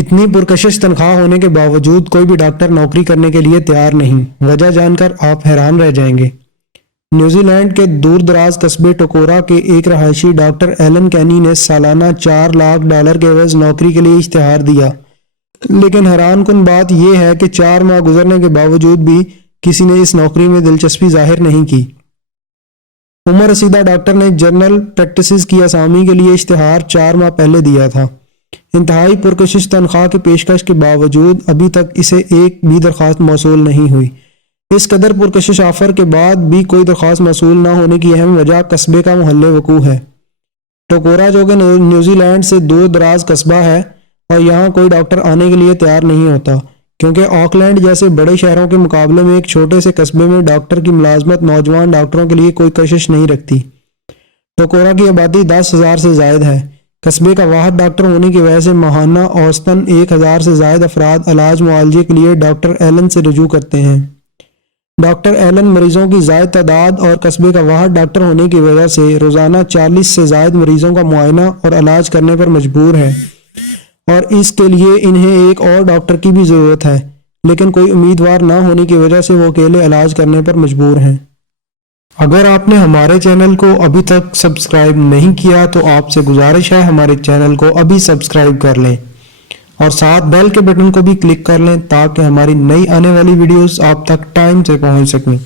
اتنی پرکشش تنخواہ ہونے کے باوجود کوئی بھی ڈاکٹر نوکری کرنے کے لیے تیار نہیں۔ وجہ جان کر آپ حیران رہ جائیں گے۔ نیوزی لینڈ کے دور دراز قصبے ٹوکورا کے ایک رہائشی ڈاکٹر ایلن کینی نے سالانہ $4 لاکھ کے عوض نوکری کے لیے اشتہار دیا، لیکن حیران کن بات یہ ہے کہ 4 ماہ گزرنے کے باوجود بھی کسی نے اس نوکری میں دلچسپی ظاہر نہیں کی۔ عمر رسیدہ ڈاکٹر نے جنرل پریکٹسز کی اسامی کے لیے اشتہار 4 ماہ پہلے دیا تھا۔ انتہائی پرکشش تنخواہ کی پیشکش کے باوجود ابھی تک اسے ایک بھی درخواست موصول نہیں ہوئی۔ اس قدر پرکشش آفر کے بعد بھی کوئی درخواست موصول نہ ہونے کی اہم وجہ قصبے کا محل وقوع ہے۔ ٹوکورا جو کہ نیوزی لینڈ سے دور دراز قصبہ ہے اور یہاں کوئی ڈاکٹر آنے کے لیے تیار نہیں ہوتا، کیونکہ آکلینڈ جیسے بڑے شہروں کے مقابلے میں ایک چھوٹے سے قصبے میں ڈاکٹر کی ملازمت نوجوان ڈاکٹروں کے لیے کوئی کشش نہیں رکھتی۔ ٹوکورا کی آبادی 10,000 سے زائد ہے۔ قصبے کا واحد ڈاکٹر ہونے کی وجہ سے ماہانہ اوسطاً 1,000 سے زائد افراد علاج معالجے کے لیے ڈاکٹر ایلن سے رجوع کرتے ہیں۔ ڈاکٹر ایلن مریضوں کی زائد تعداد اور قصبے کا واحد ڈاکٹر ہونے کی وجہ سے روزانہ 40 سے زائد مریضوں کا معائنہ اور علاج کرنے پر مجبور ہے، اور اس کے لیے انہیں ایک اور ڈاکٹر کی بھی ضرورت ہے، لیکن کوئی امیدوار نہ ہونے کی وجہ سے وہ اکیلے علاج کرنے پر مجبور ہیں۔ اگر آپ نے ہمارے چینل کو ابھی تک سبسکرائب نہیں کیا تو آپ سے گزارش ہے ہمارے چینل کو ابھی سبسکرائب کر لیں اور ساتھ بیل کے بٹن کو بھی کلک کر لیں تاکہ ہماری نئی آنے والی ویڈیوز آپ تک ٹائم سے پہنچ سکیں۔